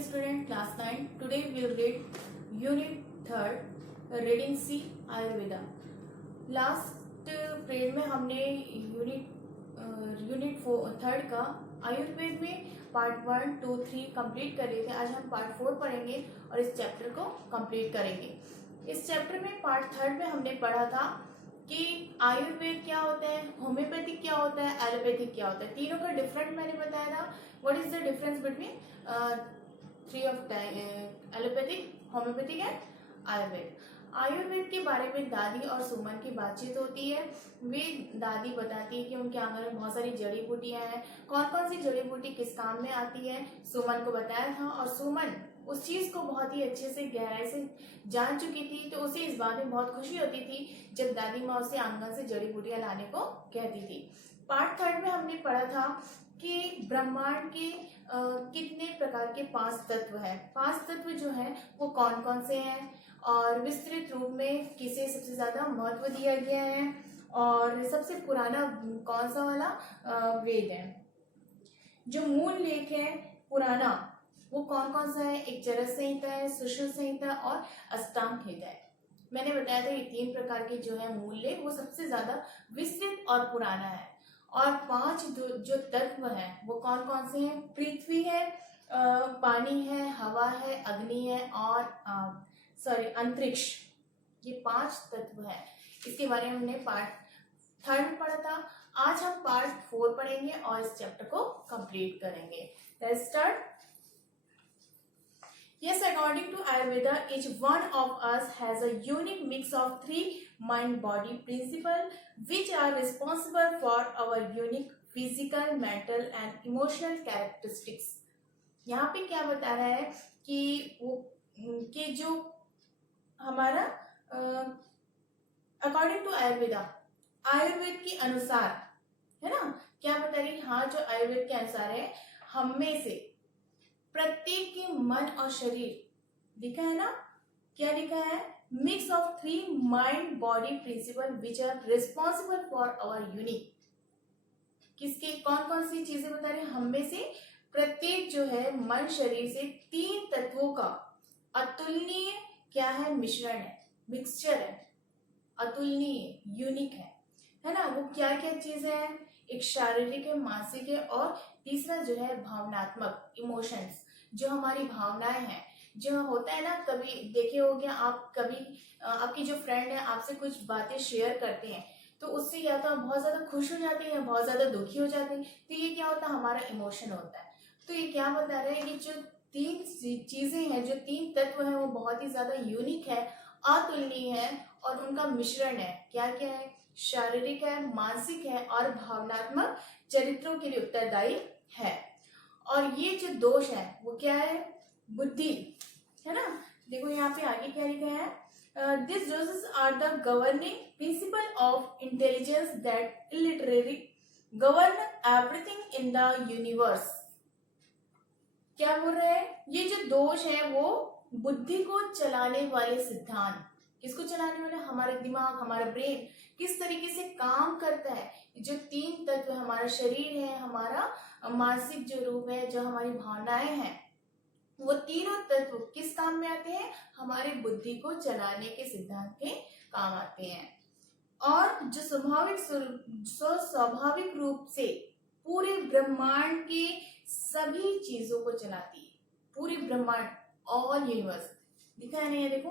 Student class 9, today we will read unit 3rd reading C Ayurveda. Last period में हमने unit 3rd का आयुर्वेद में part 1, 2, 3 complete कर लिए थे। आज हम पार्ट 4 पढ़ेंगे और इस चैप्टर को कंप्लीट करेंगे। इस चैप्टर में पार्ट 3rd में हमने पढ़ा था कि आयुर्वेद क्या होता है, होम्योपैथिक क्या होता है, एलोपैथिक क्या होता है। तीनों का डिफरेंट मैंने बताया था। What is the difference between three of allopathic, homeopathic and Ayurveda. Ayurveda के बारे में दादी और सुमन की बातचीत होती है। वे दादी बताती है कि उनके आंगन में बहुत सारी जड़ी बूटियां हैं, कौन कौन सी जड़ी बूटी किस काम में आती है सुमन को बताया था। और सुमन उस चीज को बहुत ही अच्छे से गहराई से जान चुकी थी, तो उसे इस बात में बहुत खुशी होती थी जब दादी माँ उसे आंगन से जड़ी बूटियां लाने को कहती थी। पार्ट 3rd में हमने पढ़ा था कि ब्रह्मांड के कितने प्रकार के 5 तत्व हैं। 5 तत्व जो हैं वो कौन कौन से हैं और विस्तृत रूप में किसे सबसे ज्यादा महत्व दिया गया है और सबसे पुराना कौन सा वाला वेद है। जो मूल लेख है पुराना वो कौन कौन सा है, एक चरक संहिता है, सुश्रुत संहिता और अष्टांग संहिता है। मैंने बताया था ये 3 प्रकार के जो है मूल लेख वो सबसे ज्यादा विस्तृत और पुराना है। और 5 जो तत्व हैं वो कौन कौन से हैं, पृथ्वी है, पानी है, हवा है, अग्नि है और अंतरिक्ष। ये 5 तत्व हैं। इसके बारे में हमने पार्ट 3rd में पढ़ा था। आज हम पार्ट 4 पढ़ेंगे और इस चैप्टर को कंप्लीट करेंगे। Let's start. Yes, according to Ayurveda, each one of us has a unique mix of 3 mind-body principles which are responsible for our unique physical, mental and emotional characteristics. यहाँ पे क्या बता रहा है कि जो हमारा अकॉर्डिंग टू आयुर्वेदा, आयुर्वेद के अनुसार है ना, क्या बता रही है, हाँ जो आयुर्वेद के अनुसार है हम में से प्रत्येक के मन और शरीर लिखा है ना, क्या लिखा है, mix of 3 mind body principle which are responsible for our unique. किसके कौन कौन सी चीजें बता रहे हैं, हम में से प्रत्येक जो है मन शरीर से 3 तत्वों का अतुलनीय क्या है, मिश्रण है, मिक्सचर है, अतुलनीय यूनिक है ना। वो क्या क्या चीजें हैं, एक शारीरिक है, मानसिक है और तीसरा जो है भावनात्मक, इमोशंस, जो हमारी भावनाएं हैं। जो होता है ना, कभी देखे होंगे आप, कभी आपकी जो फ्रेंड है आपसे कुछ बातें शेयर करते हैं तो उससे या तो आप बहुत ज्यादा खुश हो जाते हैं या बहुत ज्यादा दुखी हो जाते हैं, तो ये क्या होता है, हमारा इमोशन होता है। तो ये क्या बता रहे हैं कि जो 3 चीजें हैं, जो 3 तत्व हैं वो बहुत ही ज्यादा यूनिक है, अतुलनीय है और उनका मिश्रण है। क्या क्या है, शारीरिक है, मानसिक है और भावनात्मक चरित्रों के लिए उत्तरदायी है। और ये जो दोष है वो क्या है, बुद्धि है ना। देखो यहाँ पे आगे क्या लिखा है, this doses are the governing principle of intelligence that illiterately govern everything in the universe. क्या बोल रहे हैं, ये जो दोष है वो बुद्धि को चलाने वाले सिद्धांत, किसको चलाने वाले, हमारे दिमाग, हमारा ब्रेन किस तरीके से काम करता है। जो 3 तत्व, हमारा शरीर है, हमारा मानसिक जो रूप है, जो हमारी भावनाएं हैं, वो तीनों तत्व किस काम में आते हैं, हमारी बुद्धि को चलाने के सिद्धांत के काम आते हैं। और जो स्वाभाविक रूप से पूरे ब्रह्मांड के सभी चीजों को चलाती है, पूरे ब्रह्मांड, ऑल यूनिवर्स। लिखा है नहीं है, देखो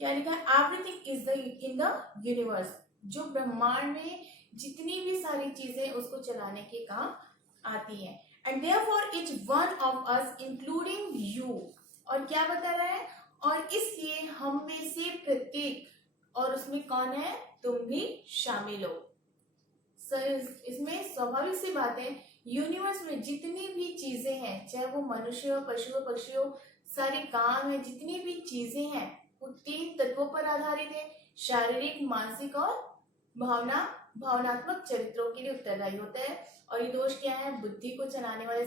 क्या लिखा है, everything is in the universe. जो ब्रह्मांड में जितनी भी सारी चीजें उसको चलाने के काम आती हैं। And therefore each one of us including you, और क्या बता रहा है, और इसलिए हम में से प्रत्येक, और उसमें कौन है, तुम भी शामिल हो। इसमें स्वाभाविक सी बात है, यूनिवर्स में जितनी भी चीजें हैं, चाहे वो मनुष्य हो, पशु हो, पक्षी हो, सारे काम है, जितनी भी चीजें हैं वो 3 तत्वों पर आधारित है, शारीरिक, मानसिक और भावनात्मक चरित्रों के लिए उत्तरदायी होता है। और ये दोष क्या है, बुद्धि को चलाने वाले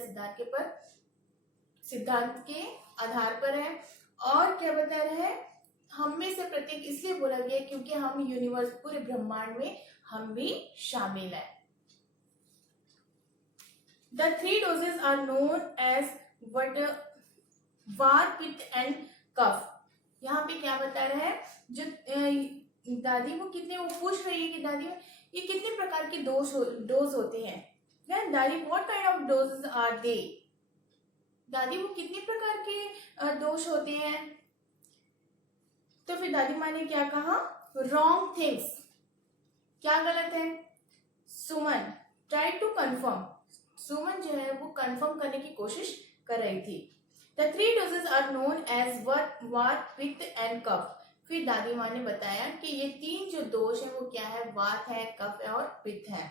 सिद्धांत के आधार पर है। और क्या बता रहे हैं, हम में से प्रत्येक इसलिए बोला गया क्योंकि हम यूनिवर्स, पूरे ब्रह्मांड में हम भी शामिल है। The 3 doses are known as वात, पित्त एंड कफ। यहाँ पे क्या बता रहा है, जो दादी वो कितने, वो पूछ रही है कि दादी ये कितने प्रकार के डोज होते हैं। दादी what kind of doshas are they, दादी वो कितने प्रकार के दोष होते हैं। तो फिर दादी माँ ने क्या कहा, रॉन्ग थिंग्स, क्या गलत है। सुमन ट्राई टू कंफर्म, सुमन जो है वो कंफर्म करने की कोशिश कर रही थी। The 3 doshas are known as vata, pitta and कफ। फिर दादी माँ ने बताया कि ये 3 जो दोष है वो क्या है, वात है, कफ है और पित्त है।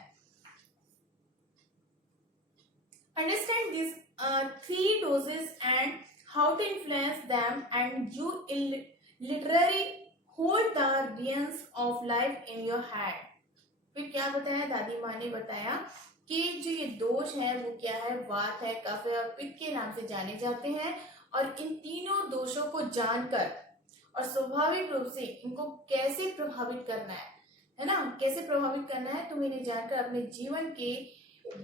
Understand this 3 doses and how to influence them and you literally hold the reins of life in your hand। फिर क्या बताया, दादी माँ ने बताया कि जो ये दोष है वो क्या है, वात है, कफ है और पित्त के नाम से जाने जाते हैं। और इन तीनों दोषों को जानकर और स्वाभाविक रूप से इनको कैसे प्रभावित करना है ना, कैसे प्रभावित करना है, तो इन्हें जानकर अपने जीवन के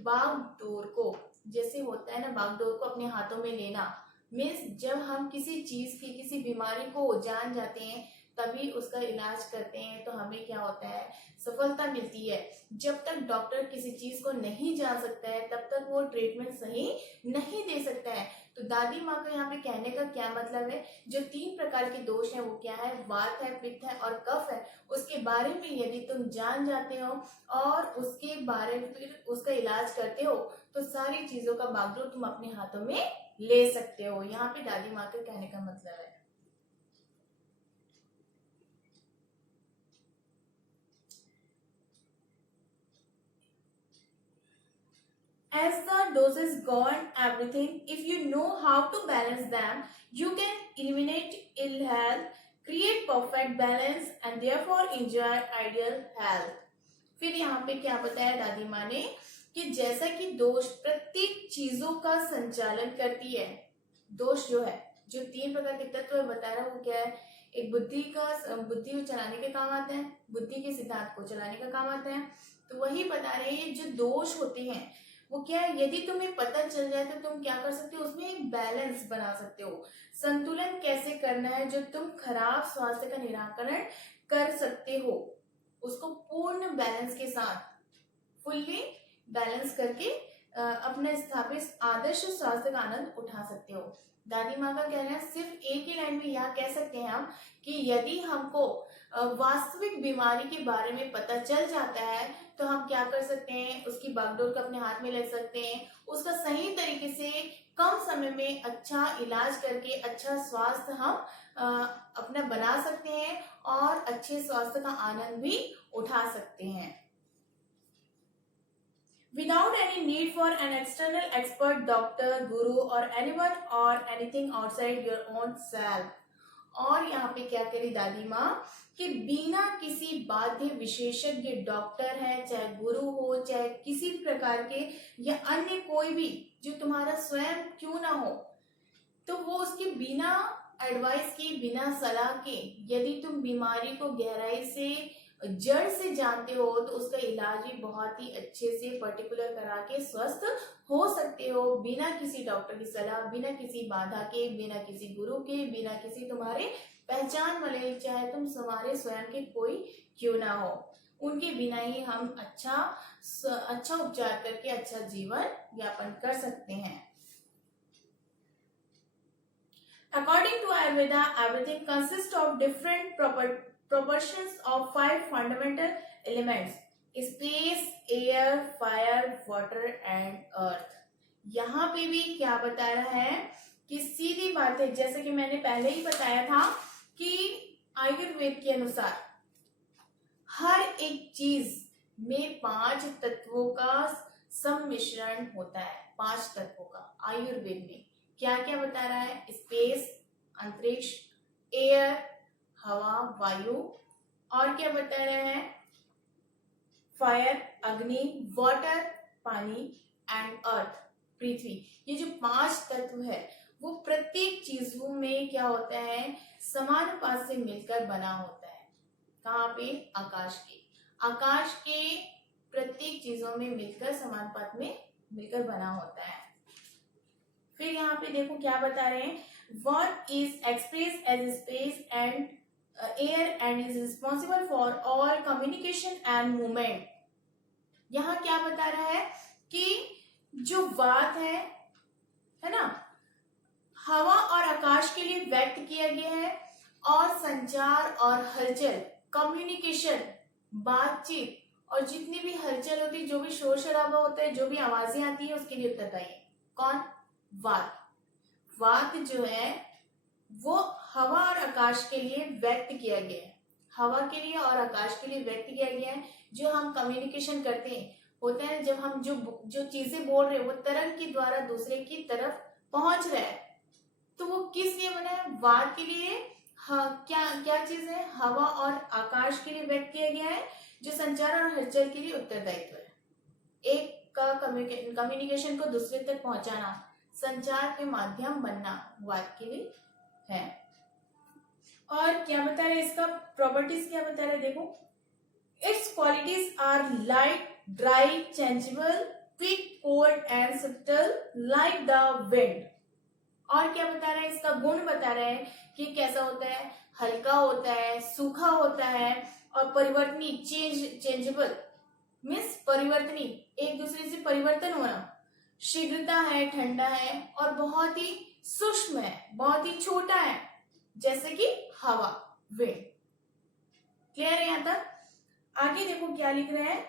बागडोर को, जैसे होता है ना बागडोर को अपने हाथों में लेना, मीन्स जब हम किसी चीज की, किसी बीमारी को जान जाते हैं तभी उसका इलाज करते हैं तो हमें क्या होता है, सफलता मिलती है। जब तक डॉक्टर किसी चीज को नहीं जान सकता है तब तक वो ट्रीटमेंट सही नहीं दे सकता है। तो दादी माँ का यहाँ पे कहने का क्या मतलब है, जो 3 प्रकार के दोष हैं वो क्या है, वात है, पित्त है और कफ है, उसके बारे में यदि तुम जान जाते हो और उसके बारे में फिर उसका इलाज करते हो तो सारी चीजों का बागडोर तुम अपने हाथों में ले सकते हो। यहाँ पे दादी माँ के कहने का मतलब है। As the doses govern everything, if you know how to balance them, you can eliminate ill health, create perfect balance and therefore enjoy ideal health। फिर यहाँ पे क्या बताया दादी माँ ने कि जैसा कि दोष प्रत्येक चीजों का संचालन करती है, दोष जो है, जो 3 प्रकार के तत्व बता रहा है वो क्या है, एक बुद्धि को चलाने के काम आते हैं, बुद्धि के सिद्धांत को चलाने का काम आते हैं। तो वही बता रहे हैं जो दोष होते हैं वो क्या है, यदि तुम्हें पता चल जाए तो तुम क्या कर सकते हो, उसमें एक बैलेंस बना सकते हो, संतुलन कैसे करना है, जो तुम खराब स्वास्थ्य का निराकरण कर सकते हो उसको पूर्ण बैलेंस के साथ, फुल्ली बैलेंस करके अपने स्थापित आदर्श स्वास्थ्य का आनंद उठा सकते हो। दादी माँ का कहना है, सिर्फ एक ही लाइन में यह कह सकते हैं हम कि यदि हमको वास्तविक बीमारी के बारे में पता चल जाता है तो हम क्या कर सकते हैं, उसकी बागडोर को अपने हाथ में ले सकते हैं, उसका सही तरीके से कम समय में अच्छा इलाज करके अच्छा स्वास्थ्य हम अपना बना सकते हैं और अच्छे स्वास्थ्य का आनंद भी उठा सकते हैं without any need for an external expert, doctor, guru or anyone or anything outside your own self। और यहाँ पे क्या करी दादी माँ कि बिना किसी बाध्य विशेषज्ञ, डॉक्टर है चाहे गुरु हो चाहे किसी प्रकार के या अन्य कोई भी जो तुम्हारा स्वयं क्यों ना हो, तो वो उसके बिना एडवाइस के, बिना सलाह के यदि तुम बीमारी को गहराई से जड़ से जानते हो तो उसका इलाज भी बहुत ही अच्छे से पर्टिकुलर करा के स्वस्थ हो सकते हो, बिना किसी डॉक्टर की सलाह, बिना किसी बाधा के, बिना किसी गुरु के, बिना किसी तुम्हारे पहचान वाले, चाहे तुम तुम्हारे स्वयं के कोई क्यों ना हो, उनके बिना ही हम अच्छा उपचार करके अच्छा जीवन यापन कर सकते हैं। According to Ayurveda, everything consists of different proportions of 5 fundamental elements: space, air, fire, water and earth। यहाँ पे भी क्या बता रहा है कि सीधी बात है, जैसे कि मैंने पहले ही बताया था कि आयुर्वेद के अनुसार हर एक चीज में 5 तत्वों का सम्मिश्रण होता है। 5 तत्वों का आयुर्वेद में क्या क्या बता रहा है, स्पेस अंतरिक्ष, एयर हवा वायु, और क्या बता रहा है, फायर अग्नि, वाटर पानी एंड अर्थ पृथ्वी। ये जो 5 तत्व है वो प्रत्येक चीजों में क्या होता है, समानुपात से मिलकर बना होता है। कहाँ पे, आकाश के प्रत्येक चीजों में मिलकर समानुपात में मिलकर बना होता है। फिर यहाँ पे देखो क्या बता रहे हैं, what is expressed as space and air and is responsible for all communication and movement। यहाँ क्या बता रहा है कि जो वात है ना, हवा और आकाश के लिए व्यक्त किया गया है, और संचार और हलचल, कम्युनिकेशन, बातचीत और जितनी भी हलचल होती है, जो भी शोर शराबा होता है, जो भी आवाजें आती है, उसके लिए उत्तरदायी है कौन? वात। वात जो है वो हवा और आकाश के लिए व्यक्त किया गया है, हवा के लिए और आकाश के लिए व्यक्त किया गया है। जो हम कम्युनिकेशन करते हैं होता है, जब हम जो चीजें बोल रहे हैं वो तरंग के द्वारा दूसरे की तरफ पहुंच रहा है, तो वो किस लिए बना है? वात के लिए। क्या चीज है? हवा और आकाश के लिए व्यक्त किया गया है, जो संचार और हलचल के लिए उत्तरदायित्व है। एक का कम्युनिकेशन को दूसरे तक पहुंचाना, संचार के माध्यम बनना वात के लिए है। और क्या बता रहे इसका प्रॉपर्टीज, क्या बता रहे देखो, its qualities are light, dry, changeable, quick, cold and subtle like the wind. और क्या बता रहा है? इसका गुण बता रहे हैं कि कैसा होता है, हल्का होता है, सूखा होता है और परिवर्तनी, चेंजेबल मीन्स परिवर्तनी, एक दूसरे से परिवर्तन होना, शीघ्रता है, ठंडा है और बहुत ही सूक्ष्म है, बहुत ही छोटा है, जैसे कि हवा, विंड। क्लियर है यहाँ तक? आगे देखो क्या लिख रहे हैं,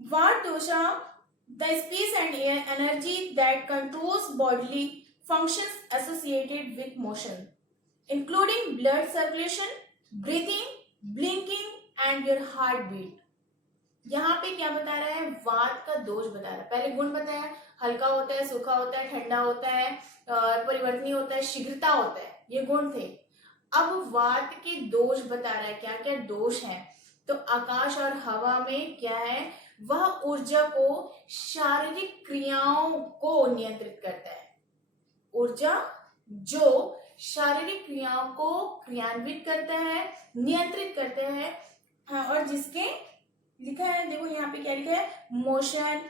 vata dosha the space and air energy that controls bodily functions associated with motion, including blood circulation, breathing, blinking and your heartbeat। यहाँ पे क्या बता रहा है? वात का दोष बता रहा है। पहले गुण बताया, हल्का होता है, सूखा होता है, ठंडा होता है, परिवर्तनीय होता है, शीघ्रता होता है, ये गुण थे। अब वात के दोष बता रहा है, क्या क्या दोष है। तो आकाश और हवा में क्या है? वह ऊर्जा को, शारीरिक क्रियाओं को नियंत्रित करता है। ऊर्जा जो शारीरिक क्रियाओं को क्रियान्वित करता है, नियंत्रित करता है, और जिसके लिखा है, देखो यहाँ पे क्या लिखा है, motion,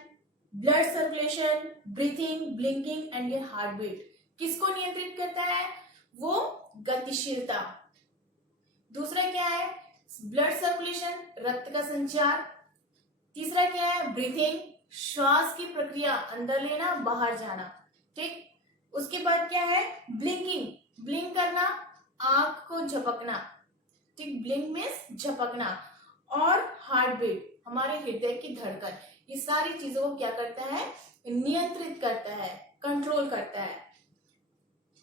blood circulation, breathing, blinking and your heartbeat. किसको नियंत्रित करता है? वो गतिशीलता। दूसरा क्या है? ब्लड सर्कुलेशन, रक्त का संचार। तीसरा क्या है? ब्रीथिंग, श्वास की प्रक्रिया, अंदर लेना, बाहर जाना। ठीक। उसके बाद क्या है? ब्लिंकिंग, ब्लिंक करना, आंख को झपकना। ठीक, ब्लिंक मीन्स झपकना। और हार्ट बीट, हमारे हृदय की धड़कन। ये सारी चीजों को क्या करता है? नियंत्रित करता है, कंट्रोल करता है।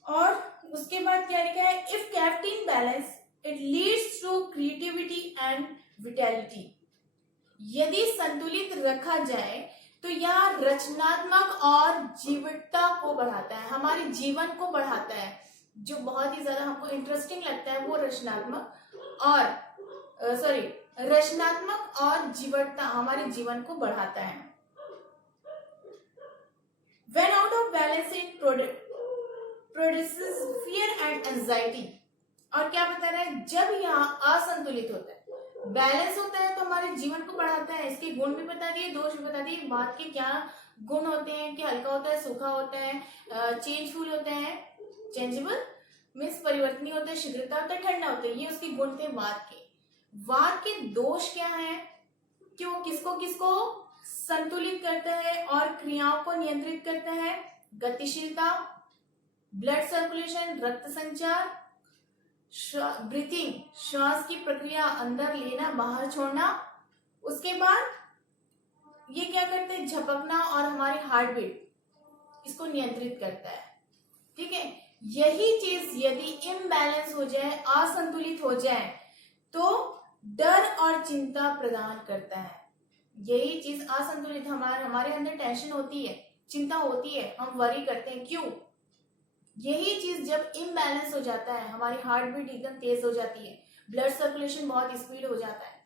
और उसके बाद क्या लिखा है? If kept in balance it leads to creativity and vitality. यदि संतुलित रखा जाए तो यह रचनात्मक और जीवटता को बढ़ाता है, हमारे जीवन को बढ़ाता है। जो बहुत ही ज्यादा हमको इंटरेस्टिंग लगता है वो रचनात्मक और जीवटता हमारे जीवन को बढ़ाता है। When out of balance it produces fear and anxiety। और क्या बता रहा है? जब यहाँ असंतुलित होता है, बैलेंस होता है तो हमारे जीवन को बढ़ाता है। इसके गुण भी बता दिए, दोष भी बता दिए। बात के क्या गुण होते हैं कि हल्का होता है, सूखा होता है, चेंजफुल होता है, चेंजेबल मीन्स परिवर्तनीय होता है, शीघ्रता होता है, ठंडा होता है। ये उसके गुण थे वात के। वात के दोष क्या है? कि वो किसको किसको संतुलित करता है और क्रियाओं को नियंत्रित करता है। गतिशीलता, ब्लड सर्कुलेशन, रक्त संचार, ब्रीथिंग, श्वास की प्रक्रिया, अंदर लेना, बाहर छोड़ना। उसके बाद ये क्या करते हैं? झपकना और हमारी हार्ट बीट, इसको नियंत्रित करता है। ठीक है, यही चीज यदि इम्बैलेंस हो जाए, असंतुलित हो जाए, तो डर और चिंता प्रदान करता है। यही चीज असंतुलित, हमारे अंदर टेंशन होती है, चिंता होती है, हम वरी करते हैं। क्यों? यही चीज जब इम्बैलेंस हो जाता है, हमारी हार्ट बीट एकदम तेज हो जाती है, ब्लड सर्कुलेशन बहुत स्पीड हो जाता है,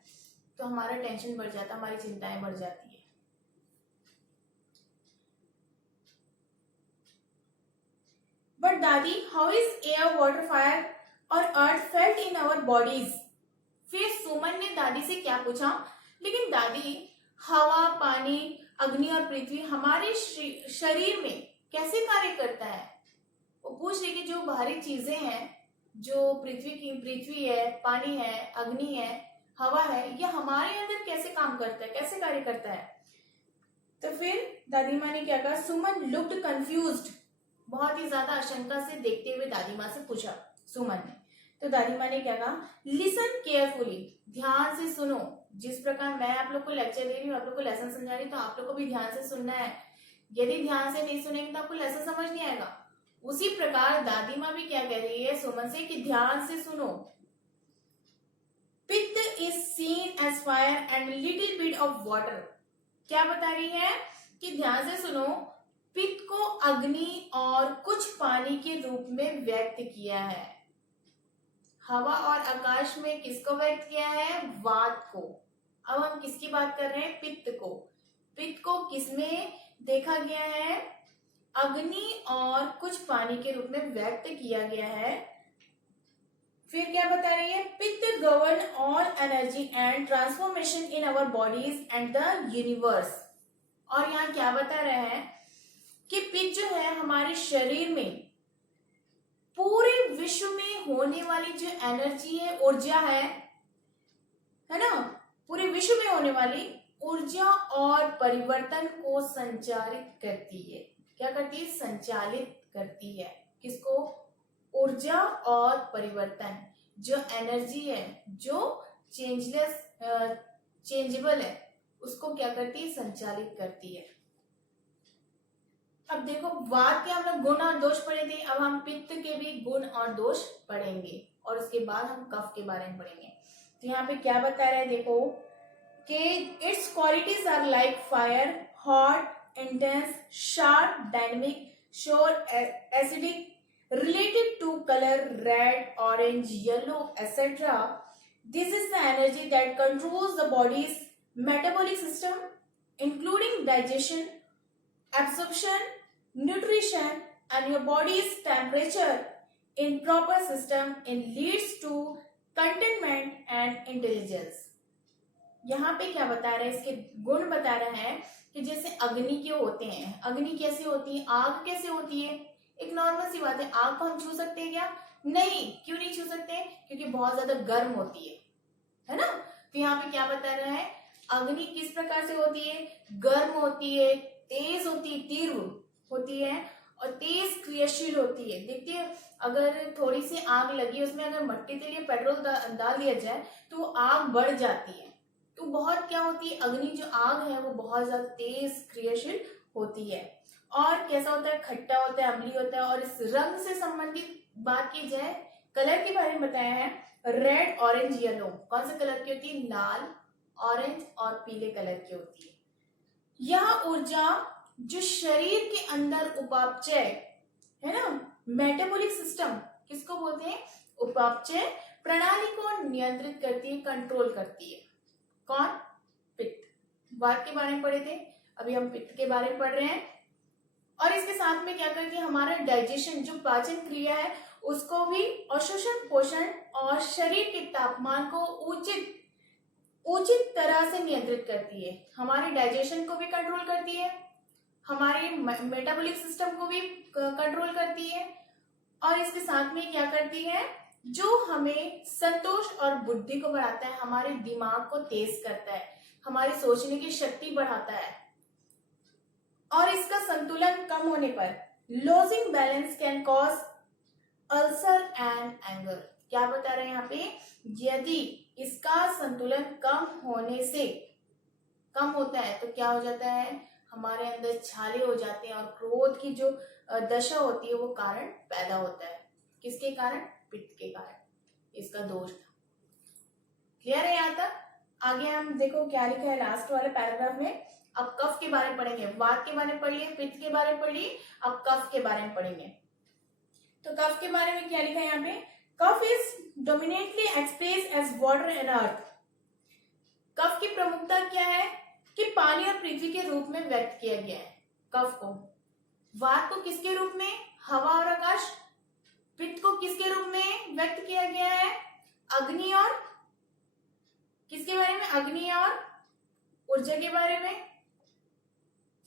तो हमारा टेंशन बढ़ जाता है, हमारी चिंताएं बढ़ जाती है। बट दादी, how is air, water, fire और अर्थ फेल्ट इन आवर बॉडीज? फिर सुमन ने दादी से क्या पूछा, लेकिन दादी, हवा, पानी, अग्नि और पृथ्वी हमारे शरीर में कैसे कार्य करता है? वो पूछ रही कि जो बाहरी चीजें हैं, जो पृथ्वी है, पानी है, अग्नि है, हवा है, ये हमारे अंदर कैसे काम करता है, कैसे कार्य करता है। तो फिर दादी माँ ने क्या कहा, सुमन लुक्ड कंफ्यूज्ड, बहुत ही ज्यादा आशंका से देखते हुए दादी माँ से पूछा सुमन ने। तो दादी माँ ने क्या कहा, लिसन केयरफुली, ध्यान से सुनो। जिस प्रकार मैं आप लोग को लेक्चर दे रही हूँ, आप लोग को लेसन समझा रही हूँ, तो आप लोग को भी ध्यान से सुनना है। यदि ध्यान से नहीं सुनेंगे तो आपको लेसन समझ नहीं आएगा। उसी प्रकार दादी माँ भी क्या कह रही है सुमन से कि ध्यान से सुनो। Pitta is seen as fire and little bit of water. क्या बता रही है कि ध्यान से सुनो, पित्त को अग्नि और कुछ पानी के रूप में व्यक्त किया है। हवा और आकाश में किसको व्यक्त किया है, वात को। अब हम किसकी बात कर रहे हैं, पित्त को। पित्त को किसमें देखा गया है, अग्नि और कुछ पानी के रूप में व्यक्त किया गया है। फिर क्या बता रही है, pitta govern all energy and transformation in our bodies and the universe. और यहाँ क्या बता रहे हैं कि पित्त जो है हमारे शरीर में, पूरे विश्व में होने वाली जो एनर्जी है, ऊर्जा है ना, पूरे विश्व में होने वाली ऊर्जा और परिवर्तन को संचारित करती है। क्या करती है, संचालित करती है। किसको, ऊर्जा और परिवर्तन। जो एनर्जी है, जो चेंजेबल है, उसको क्या करती है, संचालित करती है। अब देखो, वात के हम लोग गुण और दोष पढ़े थे, अब हम पित्त के भी गुण और दोष पढ़ेंगे और उसके बाद हम कफ के बारे में पढ़ेंगे। तो यहाँ पे क्या बता रहे हैं, देखो कि its qualities are like fire, hot, intense, sharp, dynamic, sure, acidic, related to color, red, orange, yellow, etc. This is the energy that controls the body's metabolic system, including digestion, absorption, nutrition, and your body's temperature in proper system and leads to contentment and intelligence. यहाँ पे क्या बता रहे हैं, इसके गुण बता रहे हैं कि जैसे अग्नि के होते हैं। अग्नि कैसे होती है, आग कैसे होती है। एक नॉर्मल सी बात है, आग को हम छू सकते हैं क्या, नहीं। क्यों नहीं छू सकते, क्योंकि बहुत ज्यादा गर्म होती है ना। तो यहाँ पे क्या बता रहा है, अग्नि किस प्रकार से होती है, गर्म होती है, तेज होती है, तीव्र होती है और तेज क्रियाशील होती है। देखिए, अगर थोड़ी सी आग लगी, उसमें अगर मट्टी के लिए पेट्रोल डाल दिया जाए तो आग बढ़ जाती है। तो बहुत क्या होती है, अग्नि जो आग है वो बहुत ज्यादा तेज क्रियाशील होती है। और कैसा होता है, खट्टा होता है, अम्लीय होता है। और इस रंग से संबंधित बात की जाए, कलर के बारे में बताया है, रेड, ऑरेंज, येलो। कौन से कलर की होती है, लाल, ऑरेंज और पीले कलर की होती है। यह ऊर्जा जो शरीर के अंदर उपापचय है ना, मेटाबॉलिक सिस्टम किसको बोलते हैं, उपापचय प्रणाली को नियंत्रित करती है, कंट्रोल करती है। कौन, पित्त। वात के बारे में पढ़े थे, अभी हम पित्त के बारे में पढ़ रहे हैं। और इसके साथ में क्या करती है, हमारा डाइजेशन, जो पाचन क्रिया है, उसको भी, और श्वसन पोषण और शरीर के तापमान को उचित तरह से नियंत्रित करती है। हमारे डाइजेशन को भी कंट्रोल करती है, हमारे मेटाबॉलिक सिस्टम को भी कंट्रोल करती है। और इसके साथ में क्या करती है, जो हमें संतोष और बुद्धि को बढ़ाता है, हमारे दिमाग को तेज करता है, हमारी सोचने की शक्ति बढ़ाता है। और इसका संतुलन कम होने पर lodging balance can cause ulcer and anger. क्या बता रहे हैं यहाँ पे, यदि इसका संतुलन कम होने से, कम होता है तो क्या हो जाता है, हमारे अंदर छाले हो जाते हैं और क्रोध की जो दशा होती है वो कारण पैदा होता है। किसके कारण, पित्त के कारण। इसका दोष था। क्लियर है यहाँ तक। आगे हम देखो क्या लिखा है लास्ट वाले पैराग्राफ में। अब कफ के बारे में पढ़ेंगे, वात के बारे में पढ़ लिए, पित्त के बारे में पढ़ लिए, अब कफ के बारे में पढ़ेंगे। तो कफ के बारे में क्या लिखा है यहाँ पे, kapha is dominately express as water and earth. कफ की प्रमुखता क्या है कि पानी और पृथ्वी के रूप में व्यक्त किया गया है कफ को। वात को किसके रूप में, हवा और आकाश। पित्त को किसके रूप में व्यक्त किया गया है, अग्नि और, किसके बारे में, अग्नि और ऊर्जा के बारे में,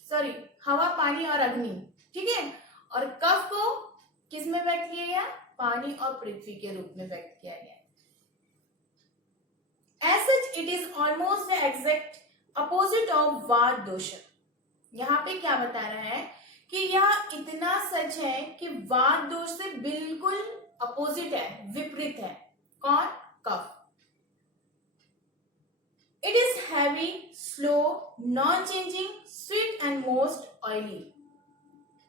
सॉरी, हवा, पानी और अग्नि, ठीक है। और कफ को किस में व्यक्त किया गया? पानी और पृथ्वी के रूप में व्यक्त किया गया। As such, it is almost the exact opposite of वाद दोष। यहाँ पे क्या बता रहा है कि यह इतना सच है कि वाद दोष से बिल्कुल अपोजिट है, विपरीत है। कौन? कफ। It is heavy, slow, non-changing, sweet and most oily।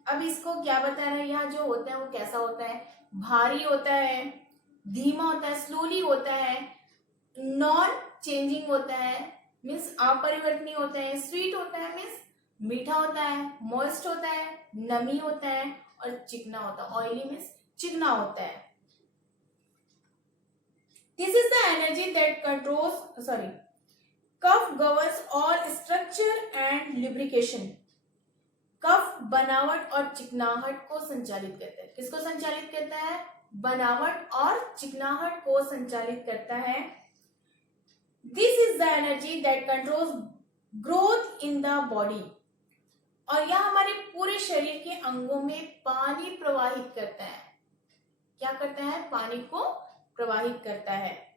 अब इसको क्या बता रहा है? यहाँ जो होता है वो कैसा होता है? भारी होता है, धीमा होता है, स्लोली होता है, नॉन चेंजिंग होता है मीन्स अपरिवर्तनीय होता है, स्वीट होता है मीन्स मीठा होता है, मॉइस्ट होता है, नमी होता है, और चिकना होता है, ऑयली मीन्स चिकना होता है। This is the energy that controls kapha governs all structure and lubrication. कफ बनावट और चिकनाहट को संचालित करता है। किसको संचालित करता है? बनावट और चिकनाहट को संचालित करता है। This is the energy that controls growth in the body. और यह हमारे पूरे शरीर के अंगों में पानी प्रवाहित करता है। क्या करता है? पानी को प्रवाहित करता है।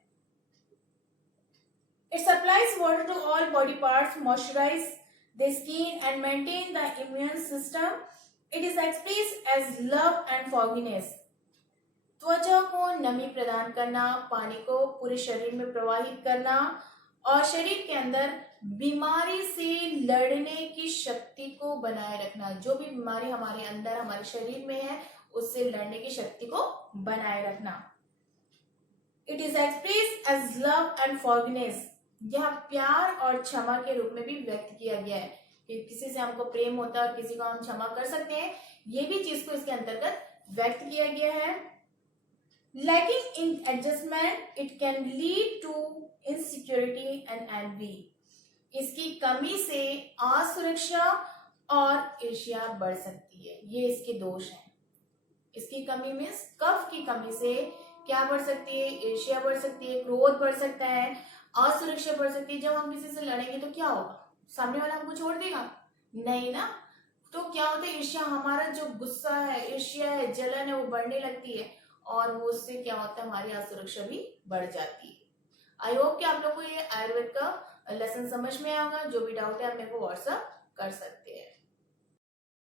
It supplies water to all body parts, moisturize the skin and maintain the immune system. It is expressed as love and fogginess. त्वचा को नमी प्रदान करना, पानी को पूरे शरीर में प्रवाहित करना और शरीर के अंदर बीमारी से लड़ने की शक्ति को बनाए रखना। जो भी बीमारी हमारे अंदर हमारे शरीर में है उससे लड़ने की शक्ति को बनाए रखना। It is expressed as love and forgiveness. यह प्यार और क्षमा के रूप में भी व्यक्त किया गया है कि किसी से हमको प्रेम होता है और किसी को हम क्षमा कर सकते हैं। ये भी चीज को इसके अंतर्गत व्यक्त किया गया है। Lacking in adjustment it can lead to insecurity and envy. इसकी कमी से असुरक्षा और ईर्ष्या बढ़ सकती है। ये इसके दोष हैं। इसकी कमी मीन्स कफ की कमी से क्या बढ़ सकती है? ईर्ष्या बढ़ सकती है, क्रोध बढ़ सकता है, असुरक्षा बढ़ सकती है। जब हम किसी से लड़ेंगे तो क्या होगा? सामने वाला हमको छोड़ देगा? नहीं ना। तो क्या होता है? ईर्ष्या, हमारा जो गुस्सा है, ईर्ष्या है, जलन है, वो बढ़ने लगती है और वो उससे क्या होता है? हमारी असुरक्षा भी बढ़ जाती है। आई होप कि आप लोग को ये आयुर्वेद का लेसन समझ में आएगा। जो भी डाउट है आप मेरे को व्हाट्सएप कर सकते हैं।